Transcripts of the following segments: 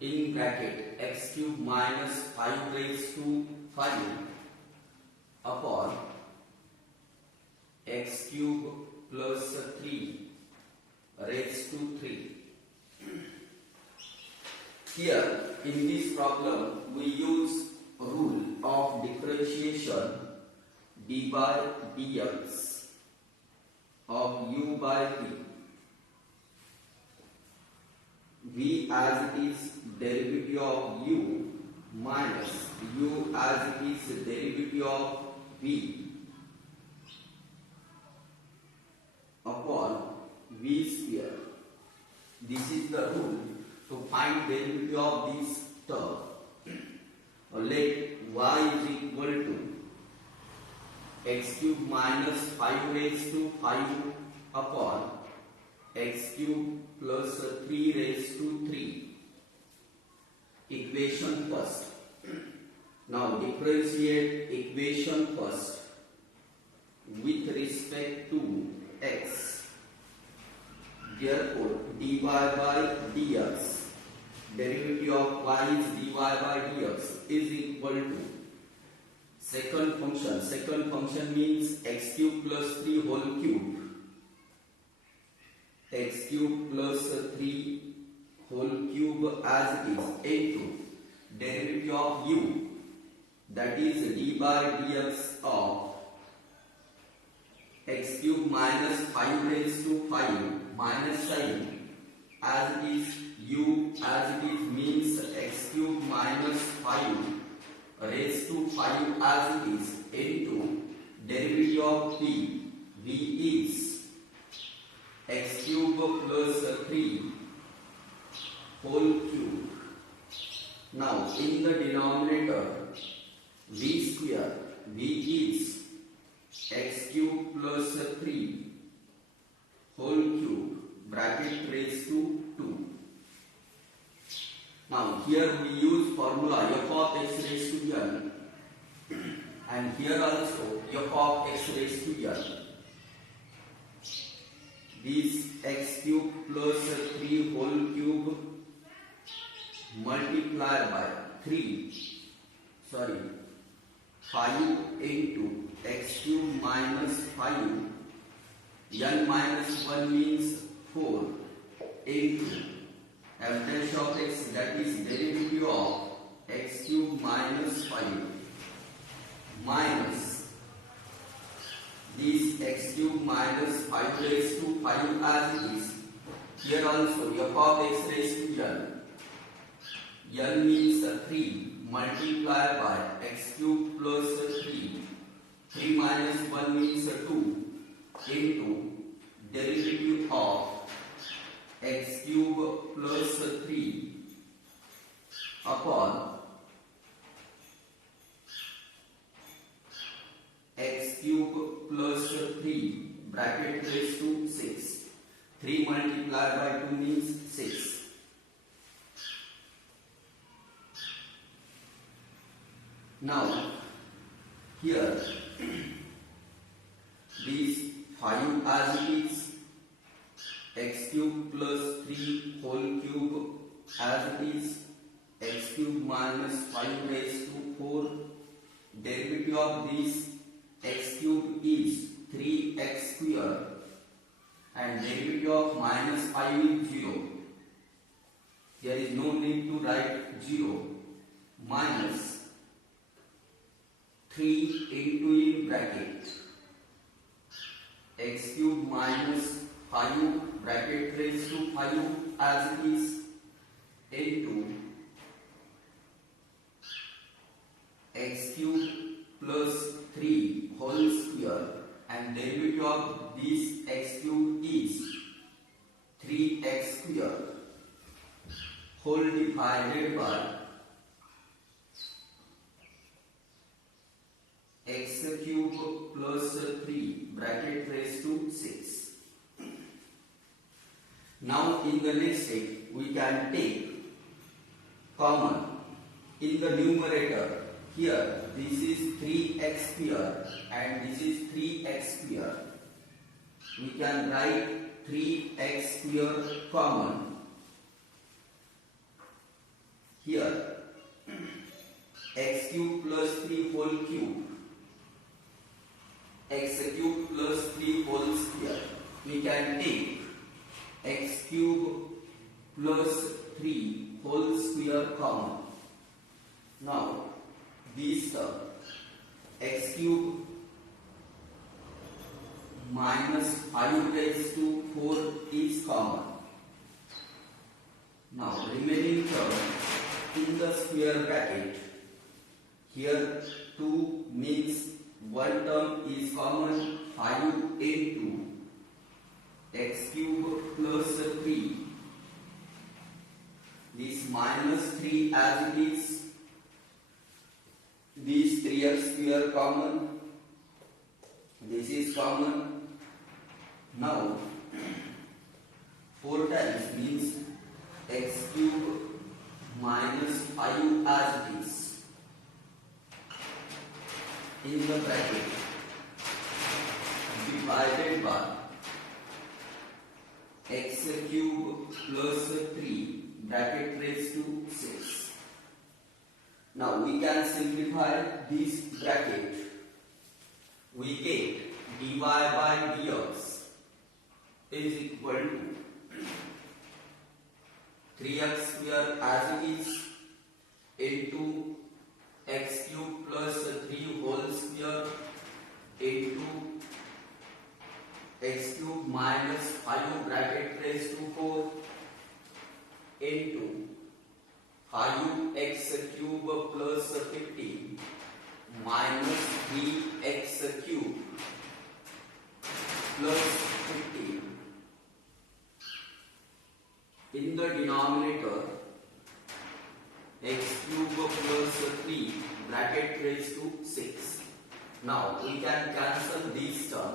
in bracket x cube minus 5 raised to 5 upon x cube plus 3 raised to 3. Here in this problem we use rule of differentiation d by dx of u by v. V as it is derivative of u minus u as it is derivative of v upon v square. This is the rule to find derivative of this term. Let y is equal to x cube minus 5 raised to 5 upon x cube plus 3 raised to 3. Equation first. Now differentiate equation first with respect to x. Therefore dy by dx, derivative of y is dy by dx, is equal to second function. Second function means x cube plus 3 whole cube. X cube plus 3 whole cube as it is into derivative of u, that is d by dx of x cube minus 5 raised to 5 minus sign as it is u as it is means x cube minus 5 raised to 5 as it is into derivative of v. V is x cube plus 3 whole cube. Now in the denominator v square, v is x cube plus 3 whole cube bracket raised to 2. Now here we use formula f of x raised to n, and here also f of x raised to n. This x cube plus 3 whole cube multiplied by 5 into x cube minus 5, n minus 1 means 4 into f dash of x, that is derivative of x cube minus 5 minus this x cube minus 5 raised to 5 as it is. Here also f of x raised to n. N means 3 multiplied by x cube plus 3. 3 minus 1 means 2 into derivative of x cube plus 3 upon x cube plus 3 bracket raised to 6. 3 multiplied by 2 means 6. Now here this 5 as it is, x cube plus 3 whole cube as it is, x cube minus 5 raised to 4, derivative of this x cube is 3x square and derivative of minus 5 is 0. There is no need to write 0. Minus 3 into in bracket x cube minus 5 bracket raised to 5 as it is into x cube plus 3 whole square and derivative of this x cube is 3x square whole divided by x cube plus 3 bracket raised to 6. Now in the next step we can take common in the numerator. Here this is 3x square and this is 3x square. We can write 3x square common here x cube plus 3 whole cube, x cube plus 3 whole square. We can take x cube plus 3 whole square common. Now this term x cube minus 5 raised to 4 is common. Now remaining term in the square bracket, here 2 means one term is common, 5 into x cube plus 3, this minus 3 as it is, these 3x square common, this is common. Now 4 times means x cube minus 5 as it is in the bracket divided by x cube plus 3 bracket raised to 6. Now we can simplify this bracket. We get dy by dx is equal to 3x square as it is into x cube plus 3 whole square into x cube minus 5 bracket raised to 4 into 5x cube plus 15 minus 3x cube plus 15. In the denominator, x cube plus 3 bracket raised to 6. Now we can cancel this term.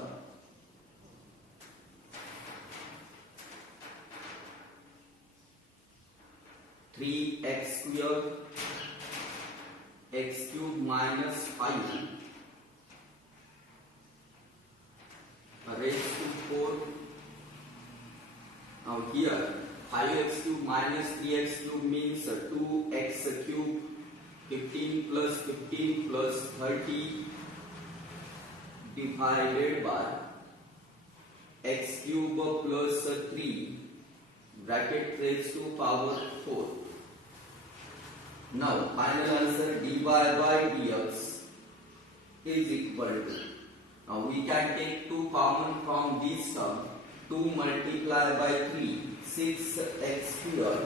Three x square x cube minus 5 raised to 4. Now here 5x cube minus 3x cube means 2x cube, 15 plus 15 plus 30 divided by x cube plus 3 bracket raised to power 4. Now final answer dy by dx is equal to, now we can take 2 common from this term, 2 multiplied by 3, 6x square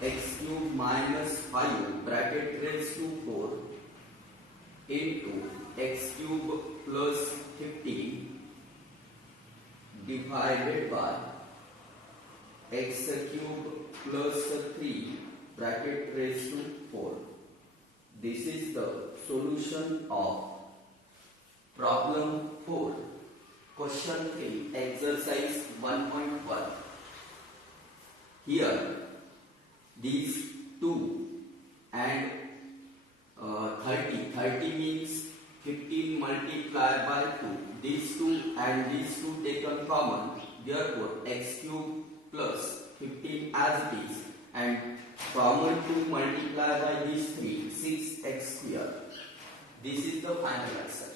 x cube minus 5 bracket raised to 4 into x cube plus 15 divided by x cube plus 3 bracket raised to 4. This is the solution of problem 4. Question 3, exercise 1.1. Here, these 2 and 30 means 15 multiplied by 2. These 2 and these 2 taken common. Therefore, x cube plus 15 as it is, and common 2 multiplied by these 3, 6x square. This is the final answer.